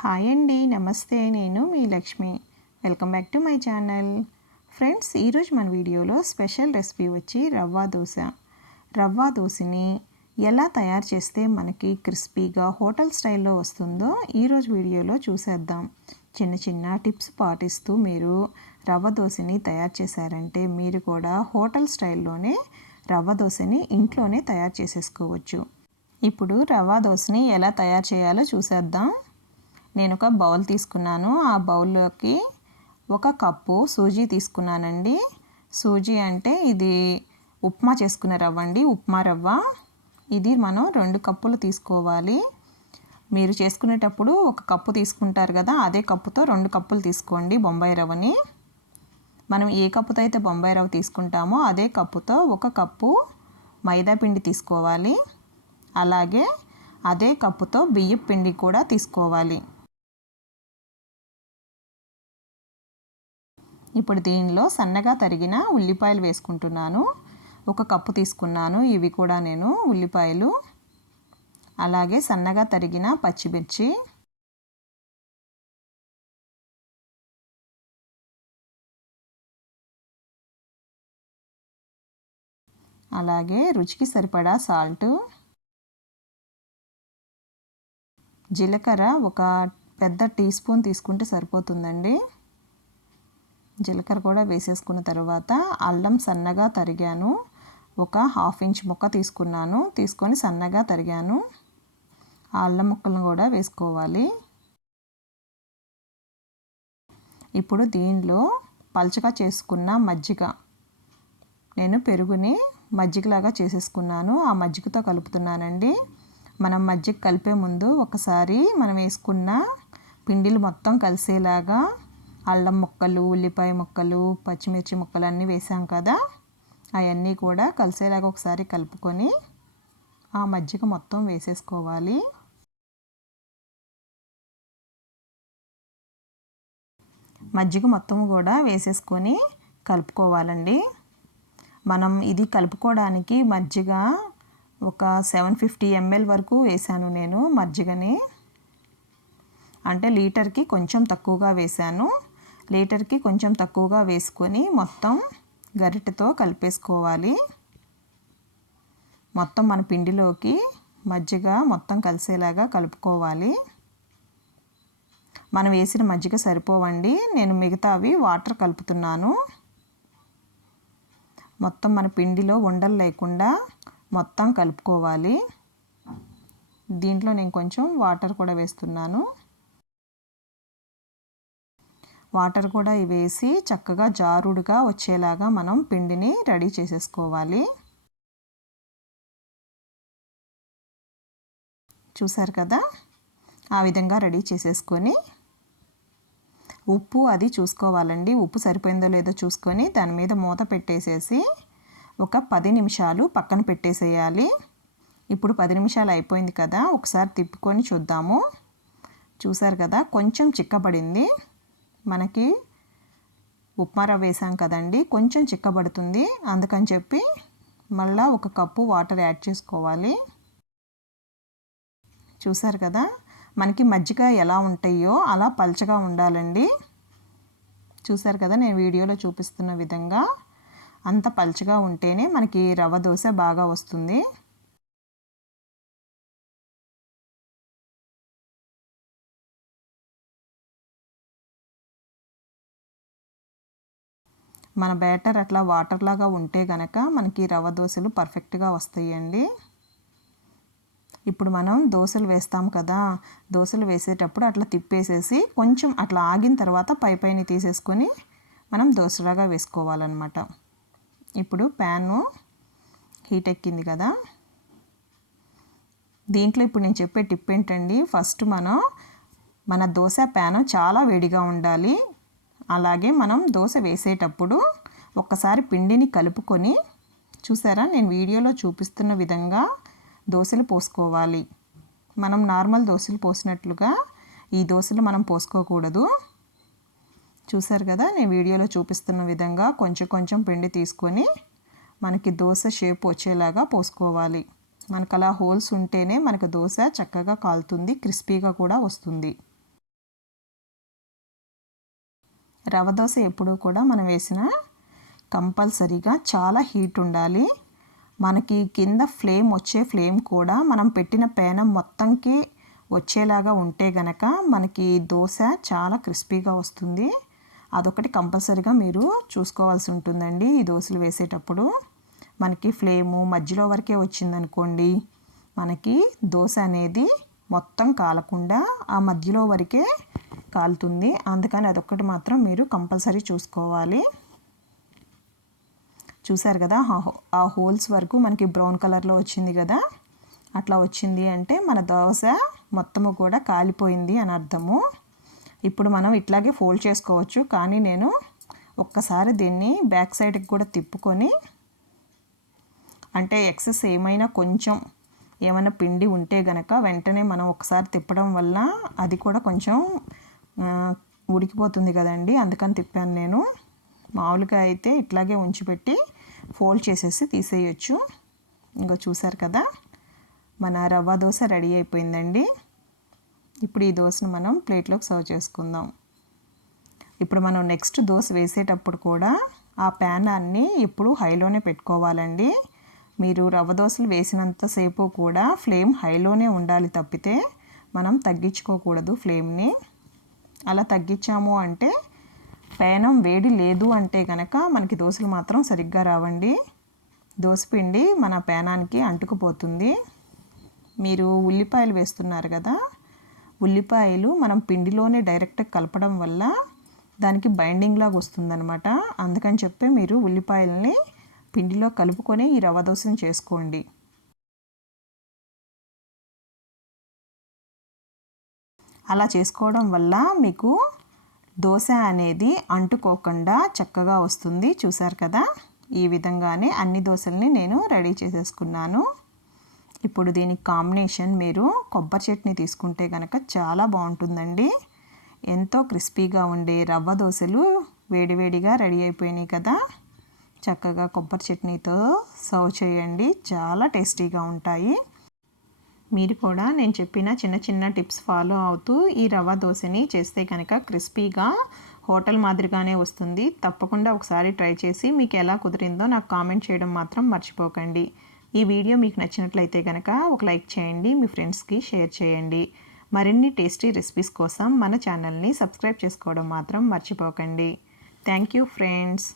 Hi అండి, నమస్తే. నేను మీ Lakshmi. Welcome back to my channel. Friends, ఈరోజు మన వీడియోలో స్పెషల్ రెసిపీ వచ్చి రవ్వ దోశ. రవ్వ దోశని ఎలా తయారు చేస్తే మనకి క్రిస్పీగా హోటల్ స్టైల్లో వస్తుందో ఈరోజు వీడియోలో చూసేద్దాం. చిన్న చిన్న టిప్స్ పాటిస్తూ మీరు రవ్వ దోశని తయారు చేశారంటే మీరు కూడా హోటల్ స్టైల్లోనే రవ్వ దోశని ఇంట్లోనే తయారు చేసేసుకోవచ్చు. ఇప్పుడు రవ్వ దోశని ఎలా తయారు చేయాలో చూసేద్దాం. నేను ఒక బౌల్ తీసుకున్నాను. ఆ బౌల్లోకి 1 కప్పు సూజీ తీసుకున్నానండి. సూజీ అంటే ఇది ఉప్మా చేసుకునే రవ్వ అండి, ఉప్మా రవ్వ. ఇది మనం 2 కప్పులు తీసుకోవాలి. మీరు చేసుకునేటప్పుడు 1 కప్పు తీసుకుంటారు కదా, అదే కప్పుతో 2 కప్పులు తీసుకోండి బొంబాయి రవ్వని. మనం ఏ కప్పుతో అయితే బొంబాయి రవ్వ తీసుకుంటామో అదే కప్పుతో 1 కప్పు మైదా పిండి తీసుకోవాలి. అలాగే అదే కప్పుతో బియ్యం పిండి కూడా తీసుకోవాలి. ఇప్పుడు దీనిలో సన్నగా తరిగిన ఉల్లిపాయలు వేసుకుంటున్నాను. 1 కప్పు తీసుకున్నాను ఇవి కూడా నేను ఉల్లిపాయలు. అలాగే సన్నగా తరిగిన పచ్చిమిర్చి, అలాగే రుచికి సరిపడా సాల్ట్, జీలకర్ర 1 పెద్ద టీ స్పూన్ తీసుకుంటే సరిపోతుందండి. జీలకర్ర కూడా వేసేసుకున్న తర్వాత అల్లం సన్నగా తరిగాను. 1/2 ఇంచ్ ముక్క తీసుకొని సన్నగా తరిగాను. ఆ అల్లం ముక్కలను కూడా వేసుకోవాలి. ఇప్పుడు దీనిలో పల్చగా చేసుకున్న మజ్జిగ, నేను పెరుగుని మజ్జిగలాగా చేసేసుకున్నాను. ఆ మజ్జిగతో కలుపుతున్నానండి. మనం మజ్జిగ కలిపే ముందు ఒకసారి మనం వేసుకున్న పిండిలు మొత్తం కలిసేలాగా అల్లం ముక్కలు, ఉల్లిపాయ ముక్కలు, పచ్చిమిర్చి ముక్కలు అన్నీ వేసాం కదా, అవన్నీ కూడా కలిసేలాగా ఒకసారి కలుపుకొని ఆ మజ్జిగ మొత్తం వేసేసుకోవాలి. మజ్జిగ మొత్తం కూడా వేసేసుకొని కలుపుకోవాలండి. మనం ఇది కలుపుకోవడానికి మజ్జిగ 750 ml వరకు వేసాను నేను మజ్జిగని. అంటే లీటర్కి కొంచెం తక్కువగా వేసాను. లీటర్కి కొంచెం తక్కువగా వేసుకొని మొత్తం గరిటెతో కలిపేసుకోవాలి. మొత్తం మన పిండిలోకి మజ్జిగ మొత్తం కలిసేలాగా కలుపుకోవాలి. మనం వేసిన మజ్జిగ సరిపోవండి, నేను మిగతావి వాటర్ కలుపుతున్నాను. మొత్తం మన పిండిలో ఉండలు లేకుండా మొత్తం కలుపుకోవాలి. దీంట్లో నేను కొంచెం వాటర్ కూడా వేస్తున్నాను. వాటర్ కూడా వేసి చక్కగా జారుడుగా వచ్చేలాగా మనం పిండిని రెడీ చేసేసుకోవాలి. చూసారు కదా, ఆ విధంగా రెడీ చేసేసుకొని ఉప్పు అది చూసుకోవాలండి. ఉప్పు సరిపోయిందో లేదో చూసుకొని దాని మీద మూత పెట్టేసేసి 10 నిమిషాలు పక్కన పెట్టేసేయాలి. ఇప్పుడు 10 నిమిషాలు అయిపోయింది కదా, ఒకసారి తిప్పుకొని చూద్దాము. చూసారు కదా, కొంచెం చిక్కబడింది. మనకి ఉప్మా రవ్వ వేసాం కదండి, కొంచెం చిక్కబడుతుంది. అందుకని చెప్పి మళ్ళీ 1 కప్పు వాటర్ యాడ్ చేసుకోవాలి. చూసారు కదా, మనకి మజ్జిగ ఎలా ఉంటాయో అలా పల్చగా ఉండాలండి. చూసారు కదా, నేను వీడియోలో చూపిస్తున్న విధంగా అంత పల్చగా ఉంటేనే మనకి రవ్వ దోశ బాగా వస్తుంది. మన బ్యాటర్ అట్లా వాటర్ లాగా ఉంటే గనక మనకి రవ్వ దోశలు పర్ఫెక్ట్గా వస్తాయండి. ఇప్పుడు మనం దోశలు వేస్తాం కదా, దోశలు వేసేటప్పుడు అట్లా తిప్పేసేసి కొంచెం అట్లా ఆగిన తర్వాత పైన తీసేసుకొని మనం దోశలాగా వేసుకోవాలన్నమాట. ఇప్పుడు ప్యాను హీట్ ఎక్కింది కదా, దీంట్లో ఇప్పుడు నేను చెప్పే టిప్ ఏంటండి, ఫస్ట్ మన దోశ ప్యాను చాలా వేడిగా ఉండాలి. అలాగే మనం దోశ వేసేటప్పుడు ఒక్కసారి పిండిని కలుపుకొని, చూసారా నేను వీడియోలో చూపిస్తున్న విధంగా దోశలు పోసుకోవాలి. మనం నార్మల్ దోశలు పోసినట్లుగా ఈ దోశలు మనం పోసుకోకూడదు. చూసారు కదా, నేను వీడియోలో చూపిస్తున్న విధంగా కొంచెం కొంచెం పిండి తీసుకొని మనకి దోశ షేప్ వచ్చేలాగా పోసుకోవాలి. మనకు అలా హోల్స్ ఉంటేనే మనకు దోశ చక్కగా కాలుతుంది, క్రిస్పీగా కూడా వస్తుంది. రవ్వ దోశ ఎప్పుడూ కూడా మనం వేసిన కంపల్సరీగా చాలా హీట్ ఉండాలి. మనకి కింద ఫ్లేమ్ కూడా మనం పెట్టిన పేనం మొత్తంకి వచ్చేలాగా ఉంటే గనక మనకి దోశ చాలా క్రిస్పీగా వస్తుంది. అదొకటి కంపల్సరీగా మీరు చూసుకోవాల్సి ఉంటుందండి. ఈ దోశలు వేసేటప్పుడు మనకి ఫ్లేము మధ్యలో వరకే వచ్చిందనుకోండి, మనకి దోశ అనేది మొత్తం కాలకుండా ఆ మధ్యలో వరకే కాలుతుంది. అందుకని అదొక్కటి మాత్రం మీరు కంపల్సరీ చూసుకోవాలి. చూసారు కదా, ఆ హోల్స్ వరకు మనకి బ్రౌన్ కలర్లో వచ్చింది కదా. అట్లా వచ్చింది అంటే మన దోశ మొత్తము కూడా కాలిపోయింది అని అర్థము. ఇప్పుడు మనం ఇట్లాగే ఫోల్డ్ చేసుకోవచ్చు, కానీ నేను ఒక్కసారి దీన్ని బ్యాక్ సైడ్కి కూడా తిప్పుకొని, అంటే ఎక్సెస్ ఏమైనా పిండి ఉంటే గనక వెంటనే మనం ఒకసారి తిప్పడం వల్ల అది కూడా కొంచెం ఉడికిపోతుంది కదండి. అందుకని తిప్పాను నేను. మామూలుగా అయితే ఇట్లాగే ఉంచిపెట్టి ఫోల్డ్ చేసేసి తీసేయచ్చు. ఇంకా చూసారు కదా, మన రవ్వ దోశ రెడీ అయిపోయిందండి. ఇప్పుడు ఈ దోశను మనం ప్లేట్లోకి సర్వ్ చేసుకుందాం. ఇప్పుడు మనం నెక్స్ట్ దోశ వేసేటప్పుడు కూడా ఆ ప్యానాన్ని ఎప్పుడు హైలోనే పెట్టుకోవాలండి. మీరు రవ్వ దోశలు వేసినంతసేపు కూడా ఫ్లేమ్ హైలోనే ఉండాలి తప్పితే మనం తగ్గించుకోకూడదు ఫ్లేమ్ని. అలా తగ్గించాము అంటే పేనం వేడి లేదు అంటే కనుక మనకి దోశలు మాత్రం సరిగ్గా రావండి. దోశపిండి మన పేనానికి అంటుకుపోతుంది. మీరు ఉల్లిపాయలు వేస్తున్నారు కదా, ఉల్లిపాయలు మనం పిండిలోనే డైరెక్ట్ కలపడం వల్ల దానికి బైండింగ్ లాగా వస్తుందన్నమాట. అందుకని చెప్పి మీరు ఉల్లిపాయలని పిండిలో కలుపుకొని ఈ రవ్వ దోశను చేసుకోండి. అలా చేసుకోవడం వల్ల మీకు దోశ అనేది అంటుకోకుండా చక్కగా వస్తుంది. చూసారు కదా, ఈ విధంగానే అన్ని దోశల్ని నేను రెడీ చేసేసుకున్నాను. ఇప్పుడు దీనికి కాంబినేషన్ మీరు కొబ్బరి చట్నీ తీసుకుంటే కనుక చాలా బాగుంటుందండి. ఎంతో క్రిస్పీగా ఉండే రవ్వ దోశలు వేడివేడిగా రెడీ అయిపోయినాయి కదా. చక్కగా కొబ్బరి చట్నీతో సర్వ్ చేయండి, చాలా టేస్టీగా ఉంటాయి. మీరు కూడా నేను చెప్పిన చిన్న చిన్న టిప్స్ ఫాలో అవుతూ ఈ రవ్వ దోశని చేస్తే కనుక క్రిస్పీగా హోటల్ మాదిరిగానే వస్తుంది. తప్పకుండా ఒకసారి ట్రై చేసి మీకు ఎలా కుదిరిందో నాకు కామెంట్ చేయడం మాత్రం మర్చిపోకండి. ఈ వీడియో మీకు నచ్చినట్లయితే కనుక ఒక లైక్ చేయండి, మీ ఫ్రెండ్స్కి షేర్ చేయండి. మరిన్ని టేస్టీ రెసిపీస్ కోసం మన ఛానల్ని సబ్స్క్రైబ్ చేసుకోవడం మాత్రం మర్చిపోకండి. Thank you friends.